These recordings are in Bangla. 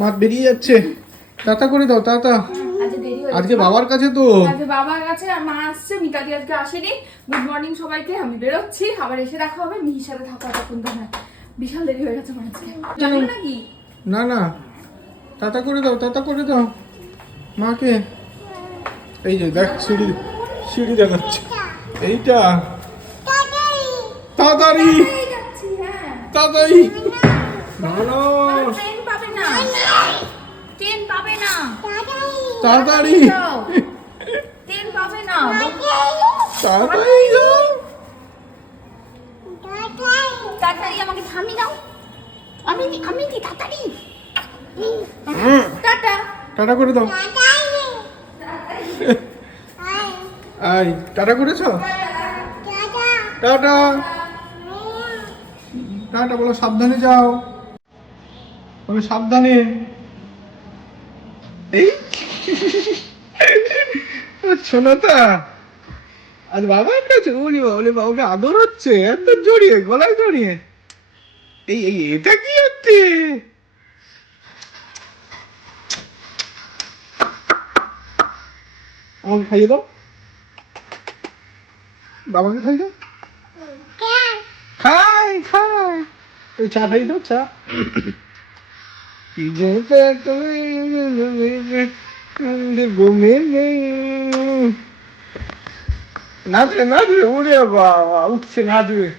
মাছ বেরিয়ে যাচ্ছে। তাতা করে দাও তাতা আজকে দেরি হয়ে আজকে বাবার কাছে তো। আজকে বাবার কাছে মা আসছে মিতাদি আজকে আসেনি। গুড মর্নিং সবাইকে আমি বেরোচ্ছি। আবার এসে দেখা হবে মিহির সাথে থাকা তখন তো বিশাল দেরি হয়ে গেছে আমার আজকে। জানো নাকি? না না। তাতা করে দাও তাতা করে দাও। মাকে। এই যে দেখ সিঁড়ি সিঁড়ি দেখাচ্ছে। এইটা। তাড়াতাড়ি। হ্যাঁ। তাড়াতাড়ি। না না। ট্রেন পাবে না। তাড়াতাড়ি। ট্রেন পাবে না। তাড়াতাড়ি যাও তাড়াতাড়ি আমাকে থামি দাও। আমি আমি দি তাড়াতাড়ি? টাটা। টাটা করে দাও। আই টাটা করেছ? টাটা। টাটা বলো সাবধানে যাও। বলো সাবধানে। এই। শোনাতা আজ বাবার কাছে বলি বলে বাবাকে আদর হচ্ছে এত জড়িয়ে গলায় জড়িয়ে। এই এই এটা কি হচ্ছে? আমাকে খাইয়ে দাও। বাবাকে খাইয়ে দাও। খাই। খাই ওই চা খাইয়ে দাও চা। Nadie, nadie, oraya bağ, uçsun nadie.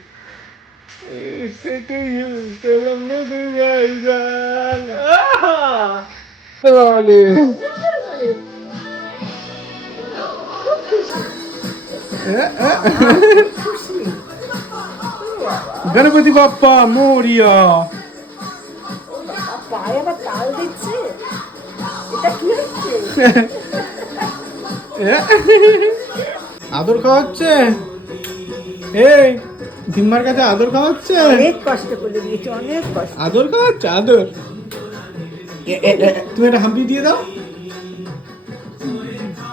Helali. Ganpati Bappa Moriya এটা কি হচ্ছে আদর খাওয়াচ্ছে? এই দিম্মার কাছে আদর খাওয়াচ্ছে? অনেক কষ্ট করে দিয়েছে অনেক কষ্ট। আদর খাওয়াচ্ছে আদর। এ- এ- এ- তুমি একটা হাম্পি দিয়ে দাও।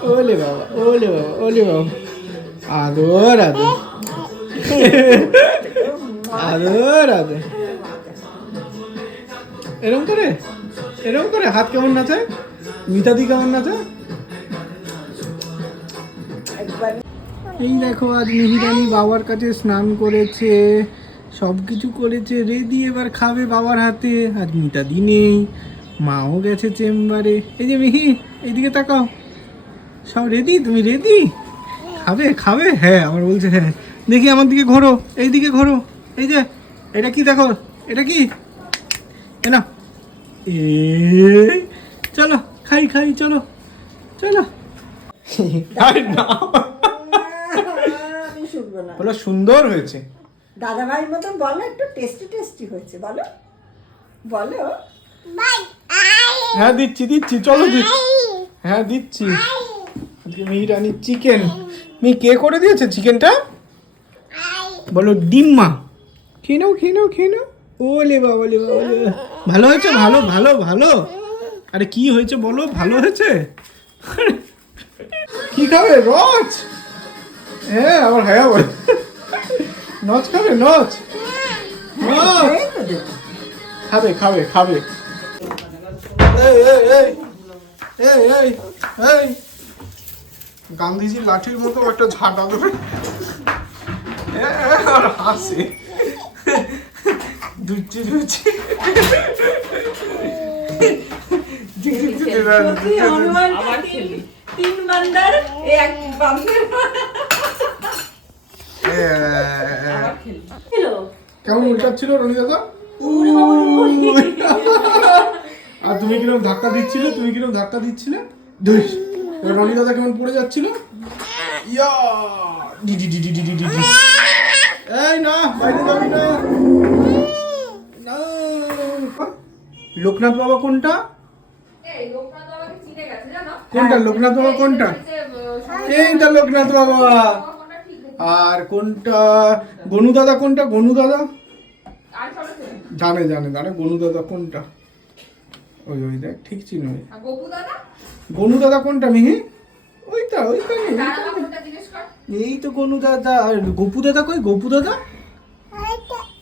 ওলে বাবা ওলে বাবা ওলে বাবা। আদর আদর। আদর আদর। এরকম করে এরকম করে হাত কেমন নাচে মিতাদি কেমন নাচে? এই দেখো, আজ মিহিরানি বাবার কাছে স্নান করেছে সব কিছু করেছে রেডি এবার খাবে বাবার হাতে, আজ মিতাদি নেই, মাও গেছে চেম্বারে। এই যে মিহি, এইদিকে তাকাও। সব রেডি তুমি রেডি খাবে খাবে? হ্যাঁ আমার বলছে হ্যাঁ। দেখি আমার দিকে ঘোরো এই দিকে ঘোরো। এই যে, এটা কি দেখো? এটা কি? এ না এই, চলো। খাই খাই চলো চলো। বলো সুন্দর হয়েছে। দাদা ভাইয়ের মতন বলো একটু টেস্টি টেস্টি হয়েছে বলো। বলো। হ্যাঁ দিচ্ছি দিচ্ছি চলো দিচ্ছি। হ্যাঁ দিচ্ছি। আজকে মিহিরানি চিকেন মি কে করে দিয়েছে চিকেনটা বলো ডিম্মা। খেয়ে নাও খেয়ে নাও খেয়ে নাও। ওলে বাবা ওলে বাবা। ভালো হয়েছে? ভালো ভালো ভালো। আরে কি হয়েছে বলো? ভালো হয়েছে? কি খাবে? রচ? হ্যাঁ আবার হ্যাঁ বলে নচ খাবে? নচ। খাবে খাবে খাবে। গান্ধীজির লাঠির মতো একটা ঝাঁটা ধরে। হাসে। দুচি দুচি। তিন বান্দার এক কেমন উল্টাচ্ছিল রনি দাদা আর তুমি কীরকম ধাক্কা দিচ্ছিলে? তুমি কীরকম ধাক্কা দিচ্ছিলে? রনি দাদা কেমন পড়ে যাচ্ছিল? ইয়া এই না। না। লোকনাথ বাবা কোনটা? কোনটা? লোকনাথ বাবা কোনটা? এইটা লোকনাথ বাবা। আর কোনটা? গনু দাদা কোনটা? গনু দাদা। জানে জানে। জানে গনু দাদা কোনটা? ওই ওই দেখ ঠিক চিনবে দাদা? গনু দাদা কোনটা মিহি? ওইটা ওইখানে দাদা এই তো গনু দাদা। আর গপু দাদা কই? গপু দাদা?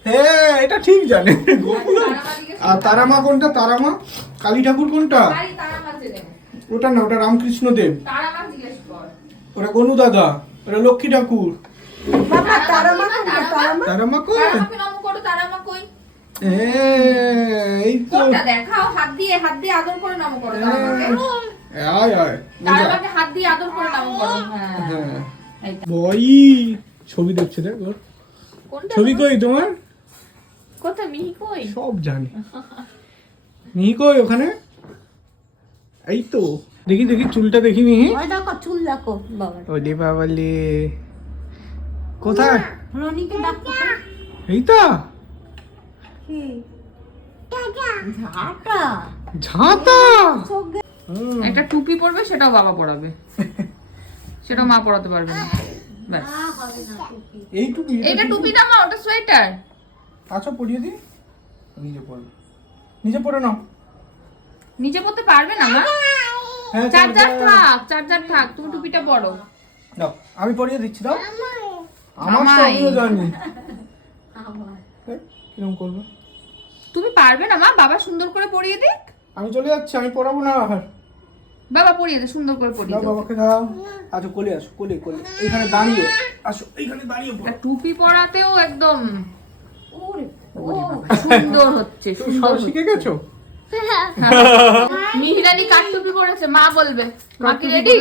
হ্যাঁ এটা ঠিক জানে। তারামা জিজ্ঞেস আর তারামা কোনটা? তারামা? কালী ঠাকুর কোনটা? ওটা না ওটা রামকৃষ্ণ দেব। ওটা গনু দাদা ওটা লক্ষ্মী ঠাকুর। তারামা কই? হ্যাঁ, এই তো। দেখাও হাত দিয়ে হাত দিয়ে আদর করে নম করো আয় আয়। তারামাকে হাত দিয়ে আদর করে নম করো হ্যাঁ। হ্যাঁ। বই। ছবি দেখছে দেখ ওর। ছবি কই তোমার? কোথা? মিহি কই? সব জানি। মিহি কই ওখানে? এই তো। দেখি দেখি চুলটা দেখি মিহি। ওই দেখো চুল দেখো বাবা ওলে বাবালে। কোথায়? রনিকে ডাকো। এই তো। কি? ঝাঁটা। একটা টুপি পরবে সেটাও বাবা পরাবে। সেটাও মা পরাতে পারবে না। ব্যাস। এই টুপি। এটা টুপি না মা ওটা সোয়েটার। আচ্ছা পরিয়ে দি নিজে পড়বে নিজে পড়ে নাও। নিচে পড়তে পারবে না মা? হ্যাঁ চার্জার। থাক চার্জার থাক তুমি টুপিটা পরো দাও আমি পরিয়ে দিচ্ছি দাও। আমার তো জানি কিরম করবে। তুমি পারবে না মা? বাবা সুন্দর করে পরিয়ে দিক। আমি চলে যাচ্ছি আমি পড়াবো না আর। বাবা পরিয়ে দে সুন্দর করে পরিয়ে দাও বাবাকে দাও। আচ্ছা কোলে আসো কোলে কোলে। এইখানে দাঁড়িয়ে। আসো এইখানে দাঁড়িয়ে পড়ো। টুপি পরাতেও একদম সুন্দর হচ্ছে সব শিখে গেছো? মিহিরানি কার টুপি পরেছে মা বলবে। মা কি রেডি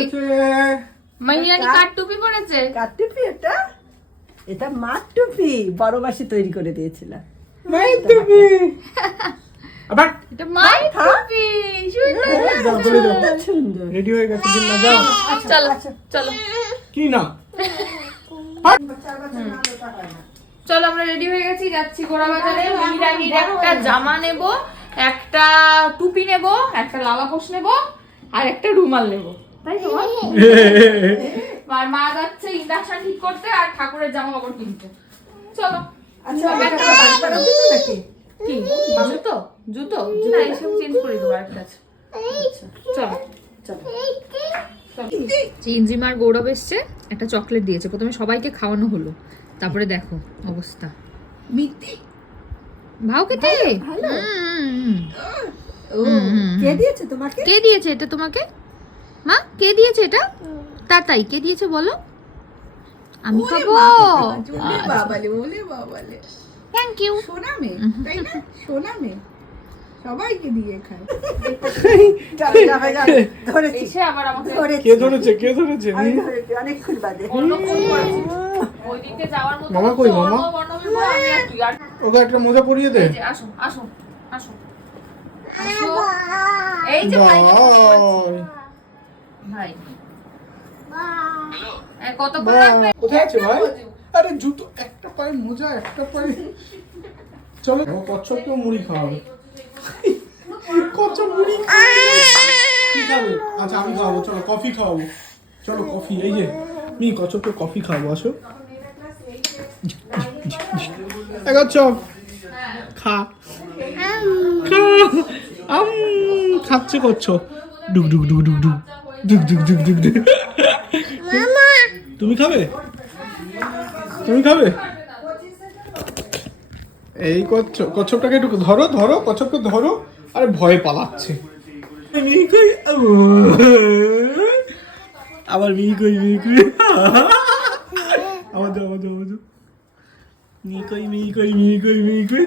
মিহিরানি কার টুপি পরেছে? কার টুপি এটা? এটা মার টুপি বড় মাসি তৈরি করে দিয়েছিলাম। মায়ের টুপি। আবার? এটা মাই টুপি সুন্দর দাও, বলে দাও। সুন্দর, সুন্দর। রেডি হয়ে গেছে না যাও। চলো চলো। কি না। চলো আমরা রেডি হয়ে গেছি যাচ্ছি ঘোড়া বাজারে মিহিরানির একটা জামা নেব একটা টুপি নেব একটা লালা পোষ নেব আর একটা রুমাল নেব। তাই তো? আর মা যাচ্ছে ইন্ডাকশন ঠিক করতে আর ঠাকুরের জামা কাপড় কিনতে। চলো। আচ্ছা কি জুতো? জুতো? না এইসব চেঞ্জ করে দেবো আরেকটা আছে। আচ্ছা, চলো চলো। চিনজিমার গৌরব এসছে একটা চকলেট দিয়েছে প্রথমে সবাইকে খাওয়ানো হলো। তারপরে দেখো অবস্থা। মিত্তি? ভাও। ও কে দিয়েছে তোমাকে? কে দিয়েছে এটা তোমাকে? মা কে দিয়েছে এটা? তাতাই কে দিয়েছে বলো? আমি খাব। বাবালে বলে বাবালে থ্যাংক ইউ সোনা মেয়ে তাই না? সোনা মেয়ে সবাইকে দিয়ে খায় ধরেছি। এসে আবার আমাকে ধরেছি। কে ধরেছে কে ধরেছে? অনেকক্ষণ বাদে। ওই দিকে যাওয়ার মতো মামা কই, মামা? ওকে একটা মোজা পরিয়ে দে। আসো আসো আসো আসো। এই যে ভাই ভাই। কত করে বাই। রাখবে কোথায় আছে ভাই? আরে জুতো একটা পায়ে মোজা একটা পায়ে চলো। ও কচ্ছপকেও মুড়ি খাওয়াবে কচ্ছপ মুড়ি। কি খাবে আচ্ছা আমি খাওয়াবো চলো কফি খাওয়াবো। চলো কফি এই যে মি কচ্ছপকে কফি খাওয়াবো আসো। কচ্ছপ খা। খা। আম খাচ্ছে কচ্ছপ ডুক ডুক ডুক ডুক ডুক ডুক ডুক ডুক ডুক ডুক তুমি খাবে? তুমি খাবে? এই কচ্ছপ কচ্ছপটাকে একটু ধরো ধরো, কচ্ছপকে ধরো, আর ভয়ে পালাচ্ছে। আবার মিকই মিকই আওয়াজ আওয়াজ আওয়াজ মিকই মিকই মিকই মিকই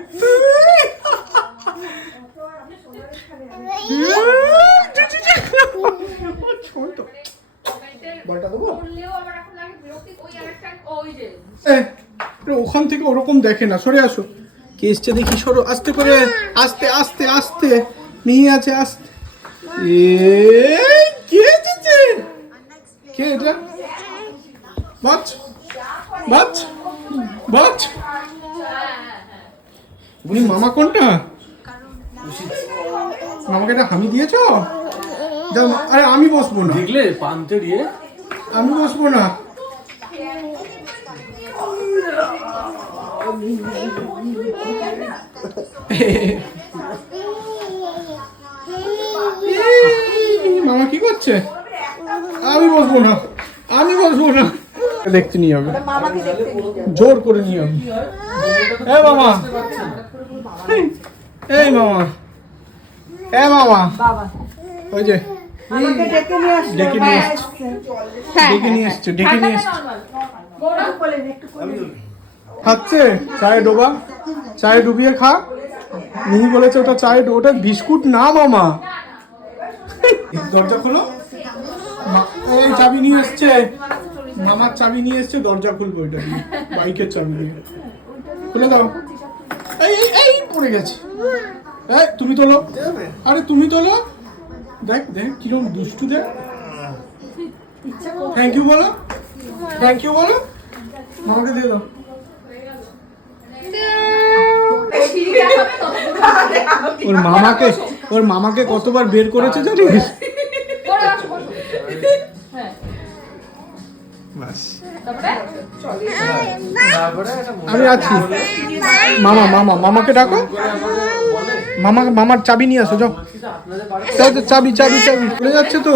ওখান থেকে ওরকম দেখে না, সরে আসো। কে এসছে দেখি সরো আস্তে করে আস্তে আস্তে আস্তে নিয়ে আছে আস্তে। এ কে এসেছে? কে এটা? বাচ বাচ বাচ। উনি মামা কোনটা? মামাকে একটা হামি দিয়েছ? যাও আরে আমি বসবো না। দেখলে পান্তের ইয়ে আমি বসবো না। মামা কি করছে? আমি বসবো না আমি বসবো না। দেখতে নিয়ে হবে জোর করে নিয়ে হবে এ মামা। এই মামা। এ মামা। বাবা ওই যে ডেকে নিয়ে ডেকে এসছে। ডেকে নিয়ে এসছে ডেকে নিয়ে এসছে। খাচ্ছে? চায়ে ডোবা? চায়ে ডুবিয়ে খা। মিহি বলেছে, ওটা চায়ে ডো- ওটা বিস্কুট না, মামা। দরজা খোলো। এই চাবি নিয়ে এসছে। মামার চাবি নিয়ে এসছে, দরজা খুলবো ওইটা বাইকের চাবি নিয়ে। খুলে দাও। এই এই পড়ে গেছে। এই, তুমি তোলো। আরে, তুমি তোলো। দেখ দেখ কীরকম দুষ্টু দেখ। থ্যাংক ইউ বলো। থ্যাংক ইউ বলো। মামাকে দিয়ে দাও। ওর মামাকে ওর মামাকে কতবার বের করেছে জানিস বাস আমি আছি মামা মামা মামাকে ডাকো মামা মামার চাবি নিয়ে আসো যাও। যাও তো, চাবি চাবি চাবি। পড়ে যাচ্ছে তো?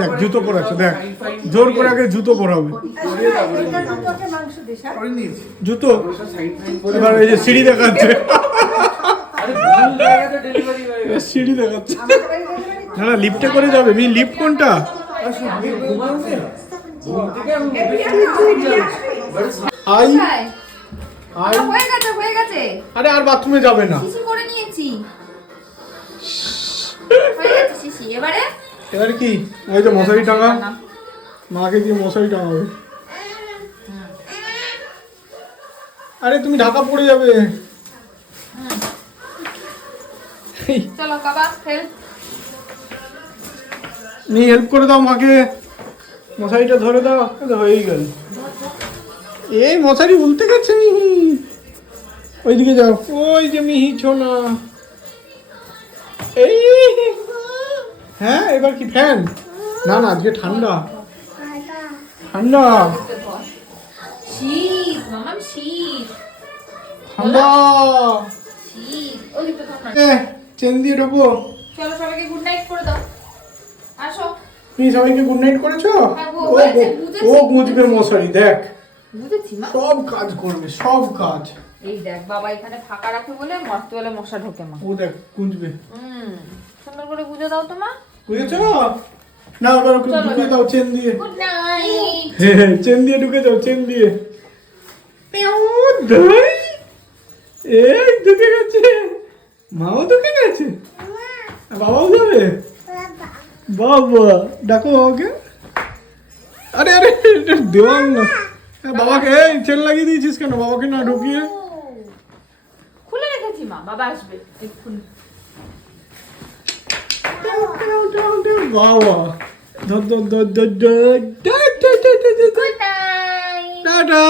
দেখ জুতো পরাচ্ছে দেখ। জোর করে আগে জুতো পরাবে? জুতো? এবার এই যে সিঁড়ি দেখাচ্ছে। সিঁড়ি দেখাচ্ছে। না না লিফটে করে যাবে। মি লিফট কোনটা? আই আই। হয়ে গেছে হয়ে গেছে। আরে আর বাথরুমে যাবে না। করে হয়ে শিশি এবারে? এবার কি? ওই যে মশারি টাঙা। মাকে দিয়ে মশারি টাঙাবে। আরে তুমি ঢাকা পড়ে যাবে। চলো হেল্প নি হেল্প করে দাও মাকে। মশারিটা ধরে দাও হয়েই গেল। এই মশারি উল্টে গেছে। ওইদিকে যাও। ওই যে মিহি ছোনা। এই! হ্যাঁ এবার কি ফ্যান? না না আজকে ঠান্ডা। ঠান্ডা। শীত মামাম শীত। ঠান্ডা। শীত ওই দিকটা থাক না। এ চেন দিয়ে ঢোকো চলো সবাইকে গুড নাইট করে দাও। আসো। তুমি সবাইকে গুড নাইট করেছ? হ্যাঁ, ও ও ও গুঁজবে মশারি দেখ। সব কাজ করবে সব কাজ। এই দেখ বাবা এখানে ফাঁকা রাখে বলে মশা ঢোকে মা। ও দেখ গুঁজবে হুম সুন্দর করে বুঝে দাও তো মা। বুঝেছ না ওকে ঢুকে দাও চেন দিয়ে। গুড নাইট হে হে, চেন দিয়ে ঢুকে দাও চেন দিয়ে। পেউ, ধুই। এই ঢুকে গেছে। মাও ঢুকে গেছে? বাবাও যাবে? বাবা ডাকো বাবাকে। আরে আরে দেওয়াল না। বাবাকে এই চেন লাগিয়ে দিয়েছিস কেন? বাবাকে না ঢুকিয়ে। মা বাবা আসবে এক্ষুনি বাবা টাটা